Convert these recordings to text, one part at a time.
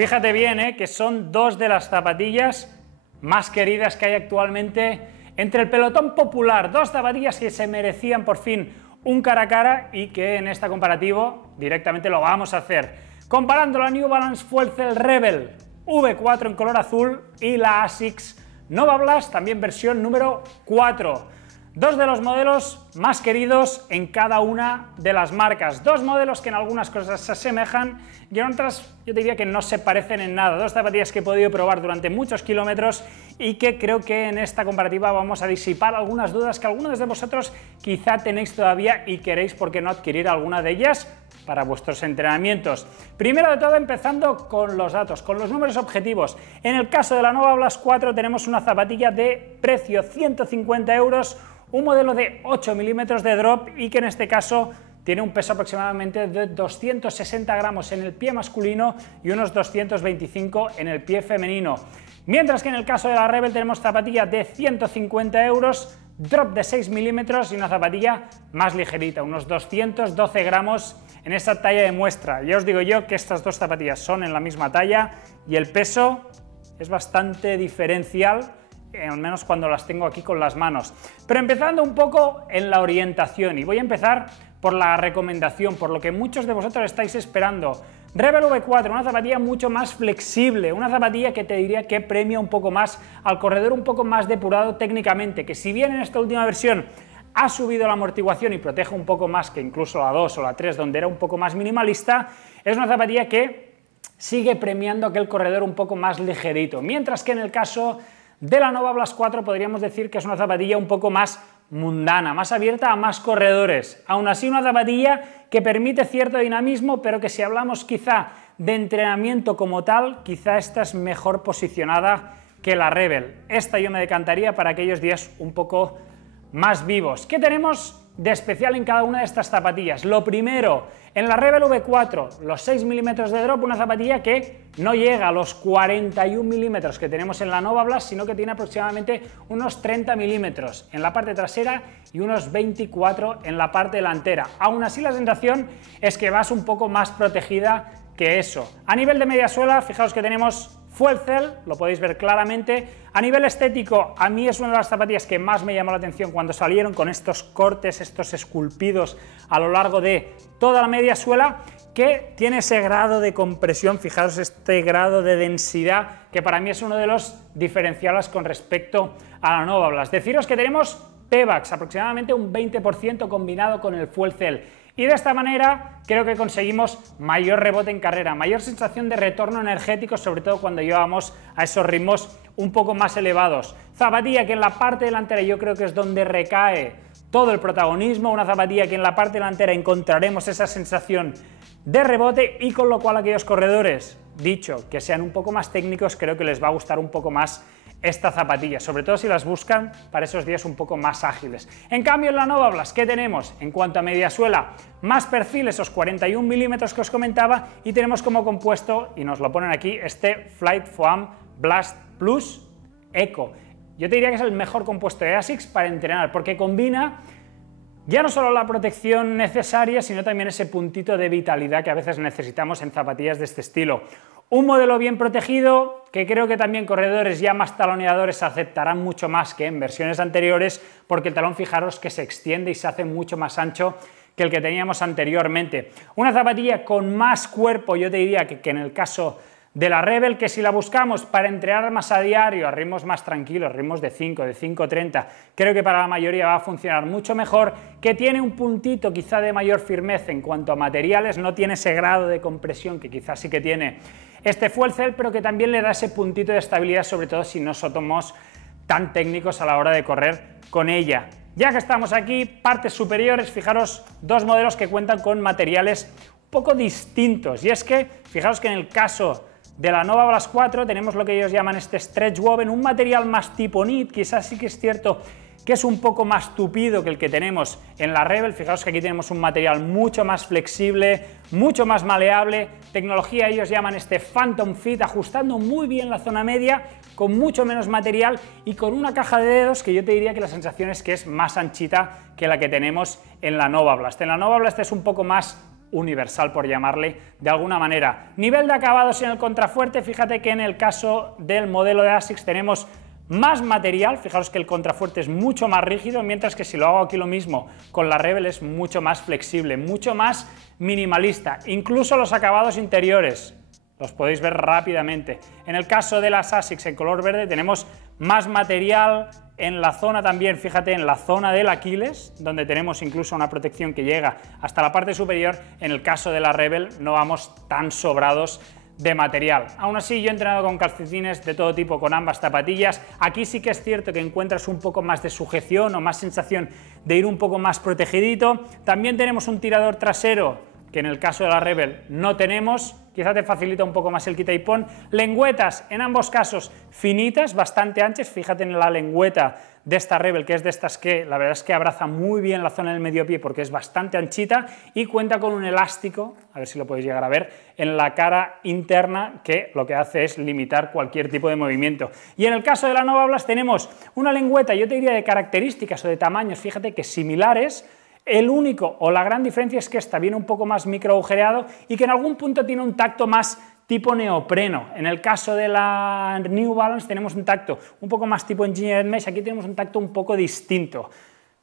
Fíjate bien, que son dos de las zapatillas más queridas que hay actualmente entre el pelotón popular, dos zapatillas que se merecían por fin un cara a cara y que en esta comparativo directamente lo vamos a hacer. Comparando la New Balance Fuel Cell Rebel V4 en color azul y la ASICS Nova Blast, también versión número 4. Dos de los modelos más queridos en cada una de las marcas. Dos modelos que en algunas cosas se asemejan y en otras yo diría que no se parecen en nada. Dos zapatillas que he podido probar durante muchos kilómetros y que creo que en esta comparativa vamos a disipar algunas dudas que algunos de vosotros quizá tenéis todavía y queréis, por qué no, adquirir alguna de ellas para vuestros entrenamientos. Primero de todo, empezando con los datos, con los números objetivos. En el caso de la Nova Blast 4 tenemos una zapatilla de precio 150 €, un modelo de 8 milímetros de drop y que en este caso tiene un peso aproximadamente de 260 gramos en el pie masculino y unos 225 en el pie femenino. Mientras que en el caso de la Rebel tenemos zapatilla de 150 €, drop de 6 milímetros y una zapatilla más ligerita, unos 212 gramos en esa talla de muestra. Ya os digo yo que estas dos zapatillas son en la misma talla y el peso es bastante diferencial, al menos cuando las tengo aquí con las manos. Pero empezando un poco en la orientación, y voy a empezar por la recomendación, por lo que muchos de vosotros estáis esperando. Rebel V4, una zapatilla mucho más flexible, una zapatilla que te diría que premia un poco más al corredor, un poco más depurado técnicamente, que si bien en esta última versión ha subido la amortiguación y protege un poco más que incluso la 2 o la 3, donde era un poco más minimalista, es una zapatilla que sigue premiando aquel corredor un poco más ligerito, mientras que en el caso de la Nova Blast 4 podríamos decir que es una zapatilla un poco más mundana, más abierta a más corredores. Aún así, una zapatilla que permite cierto dinamismo, pero que si hablamos quizá de entrenamiento como tal, quizá esta es mejor posicionada que la Rebel. Esta yo me decantaría para aquellos días un poco más vivos. ¿Qué tenemos de especial en cada una de estas zapatillas? Lo primero, en la Rebel V4, los 6 milímetros de drop, una zapatilla que no llega a los 41 milímetros que tenemos en la Nova Blast, sino que tiene aproximadamente unos 30 milímetros en la parte trasera y unos 24 en la parte delantera. Aún así, la sensación es que vas un poco más protegida que eso. A nivel de media suela, fijaos que tenemos Fuel Cell, lo podéis ver claramente. A nivel estético, a mí es una de las zapatillas que más me llamó la atención cuando salieron con estos cortes, estos esculpidos a lo largo de toda la media suela, que tiene ese grado de compresión, fijaos este grado de densidad, que para mí es uno de los diferenciales con respecto a la Nova Blast. Deciros que tenemos Pebax, aproximadamente un 20% combinado con el Fuel Cell. Y de esta manera creo que conseguimos mayor rebote en carrera, mayor sensación de retorno energético, sobre todo cuando llevamos a esos ritmos un poco más elevados. Zapatilla que en la parte delantera yo creo que es donde recae todo el protagonismo, una zapatilla que en la parte delantera encontraremos esa sensación de rebote y con lo cual aquellos corredores, dicho que sean un poco más técnicos, creo que les va a gustar un poco más esta zapatilla, sobre todo si las buscan para esos días un poco más ágiles. En cambio, en la Nova Blast, ¿qué tenemos? En cuanto a media suela, más perfil, esos 41 milímetros que os comentaba, y tenemos como compuesto, y nos lo ponen aquí, este Flight Foam Blast Plus Eco. Yo te diría que es el mejor compuesto de ASICS para entrenar, porque combina ya no solo la protección necesaria, sino también ese puntito de vitalidad que a veces necesitamos en zapatillas de este estilo. Un modelo bien protegido, que creo que también corredores ya más taloneadores aceptarán mucho más que en versiones anteriores, porque el talón, fijaros que se extiende y se hace mucho más ancho que el que teníamos anteriormente. Una zapatilla con más cuerpo, yo te diría que en el caso de la Rebel, que si la buscamos para entrenar más a diario, a ritmos más tranquilos, ritmos de 5, de 5.30, creo que para la mayoría va a funcionar mucho mejor, que tiene un puntito quizá de mayor firmeza en cuanto a materiales, no tiene ese grado de compresión que quizás sí que tiene este Fuel Cell, pero que también le da ese puntito de estabilidad, sobre todo si no somos tan técnicos a la hora de correr con ella. Ya que estamos aquí, partes superiores, fijaros, dos modelos que cuentan con materiales un poco distintos, y es que, fijaros que en el caso de la Nova Blast 4 tenemos lo que ellos llaman este stretch woven, un material más tipo knit, quizás sí que es cierto que es un poco más tupido que el que tenemos en la Rebel. Fijaos que aquí tenemos un material mucho más flexible, mucho más maleable, tecnología ellos llaman este Phantom Fit, ajustando muy bien la zona media, con mucho menos material y con una caja de dedos que yo te diría que la sensación es que es más anchita que la que tenemos en la Nova Blast. En la Nova Blast es un poco más universal, por llamarle de alguna manera. Nivel de acabados en el contrafuerte, fíjate que en el caso del modelo de ASICS tenemos más material, fijaros que el contrafuerte es mucho más rígido, mientras que si lo hago aquí lo mismo con la Rebel es mucho más flexible, mucho más minimalista, incluso los acabados interiores. Los podéis ver rápidamente. En el caso de las ASICS en color verde tenemos más material en la zona también, fíjate, en la zona del Aquiles, donde tenemos incluso una protección que llega hasta la parte superior. En el caso de la Rebel no vamos tan sobrados de material. Aún así, yo he entrenado con calcetines de todo tipo, con ambas zapatillas. Aquí sí que es cierto que encuentras un poco más de sujeción o más sensación de ir un poco más protegidito. También tenemos un tirador trasero, que en el caso de la Rebel no tenemos, quizá te facilita un poco más el quita y pon. Lengüetas, en ambos casos finitas, bastante anchas, fíjate en la lengüeta de esta Rebel, que es de estas que la verdad es que abraza muy bien la zona del medio pie porque es bastante anchita y cuenta con un elástico, a ver si lo podéis llegar a ver, en la cara interna, que lo que hace es limitar cualquier tipo de movimiento. Y en el caso de la Nova Blast tenemos una lengüeta, yo te diría de características o de tamaños, fíjate que similares. El único o la gran diferencia es que esta viene un poco más micro agujereado y que en algún punto tiene un tacto más tipo neopreno. En el caso de la New Balance tenemos un tacto un poco más tipo Engineered Mesh, aquí tenemos un tacto un poco distinto.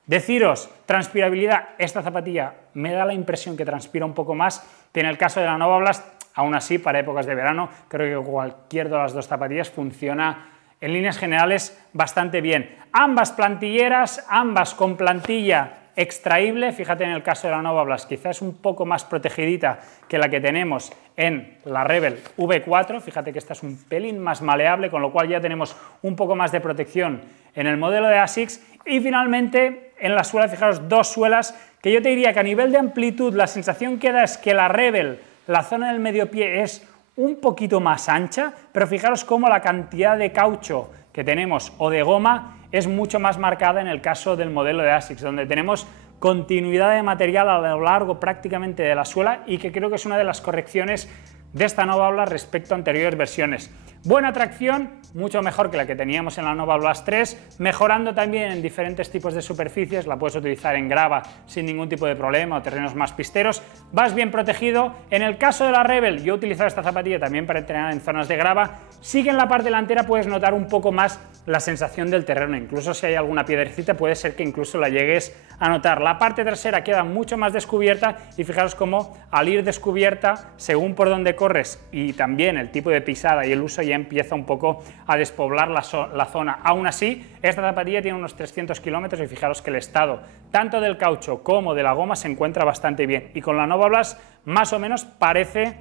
Deciros, transpirabilidad, esta zapatilla me da la impresión que transpira un poco más que en el caso de la Nova Blast. Aún así, para épocas de verano, creo que cualquier de las dos zapatillas funciona en líneas generales bastante bien. Ambas plantilleras, ambas con plantilla extraíble, fíjate en el caso de la Nova Blast, quizás un poco más protegidita que la que tenemos en la Rebel V4, fíjate que esta es un pelín más maleable, con lo cual ya tenemos un poco más de protección en el modelo de ASICS. Y finalmente en la suela, fijaros, dos suelas que yo te diría que a nivel de amplitud la sensación que da es que la Rebel, la zona del medio pie es un poquito más ancha, pero fijaros cómo la cantidad de caucho que tenemos o de goma es mucho más marcada en el caso del modelo de ASICS, donde tenemos continuidad de material a lo largo prácticamente de la suela y que creo que es una de las correcciones de esta Nova Blast respecto a anteriores versiones. Buena tracción, mucho mejor que la que teníamos en la Nova Blast 3, mejorando también en diferentes tipos de superficies, la puedes utilizar en grava sin ningún tipo de problema o terrenos más pisteros, vas bien protegido. En el caso de la Rebel, yo he utilizado esta zapatilla también para entrenar en zonas de grava, sí que en la parte delantera puedes notar un poco más la sensación del terreno, incluso si hay alguna piedrecita puede ser que incluso la llegues a notar. La parte trasera queda mucho más descubierta y fijaros cómo al ir descubierta, según por donde corres y también el tipo de pisada y el uso, ya empieza un poco a despoblar la zona. Aún así, esta zapatilla tiene unos 300 kilómetros y fijaros que el estado tanto del caucho como de la goma se encuentra bastante bien. Y con la Nova Blast más o menos parece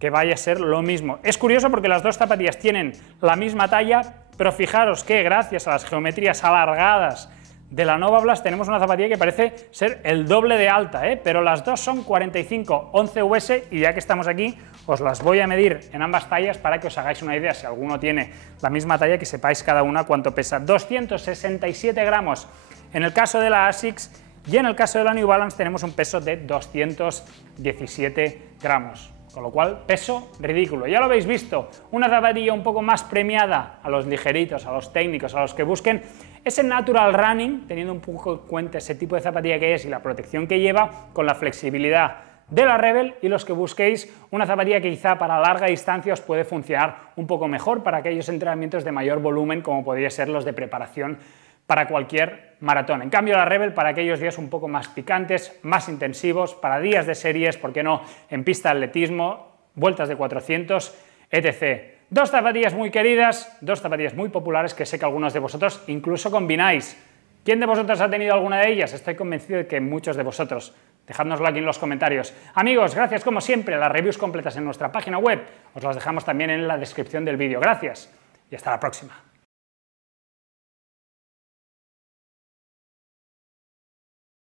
que vaya a ser lo mismo. Es curioso porque las dos zapatillas tienen la misma talla, pero fijaros que gracias a las geometrías alargadas de la Nova Blast tenemos una zapatilla que parece ser el doble de alta, pero las dos son 45 11 US y ya que estamos aquí os las voy a medir en ambas tallas para que os hagáis una idea, si alguno tiene la misma talla, que sepáis cada una cuánto pesa. 267 gramos en el caso de la ASICS y en el caso de la New Balance tenemos un peso de 217 gramos. Con lo cual, peso ridículo. Ya lo habéis visto, una zapatilla un poco más premiada a los ligeritos, a los técnicos, a los que busquen ese natural running, teniendo un poco en cuenta ese tipo de zapatilla que es y la protección que lleva, con la flexibilidad de la Rebel, y los que busquéis una zapatilla que quizá para larga distancia os puede funcionar un poco mejor para aquellos entrenamientos de mayor volumen, como podría ser los de preparación para cualquier maratón. En cambio, la Rebel para aquellos días un poco más picantes, más intensivos, para días de series, ¿por qué no?, en pista de atletismo, vueltas de 400, etc. Dos zapatillas muy queridas, dos zapatillas muy populares que sé que algunos de vosotros incluso combináis. ¿Quién de vosotros ha tenido alguna de ellas? Estoy convencido de que muchos de vosotros. Dejádnoslo aquí en los comentarios. Amigos, gracias como siempre. Las reviews completas en nuestra página web os las dejamos también en la descripción del vídeo. Gracias y hasta la próxima.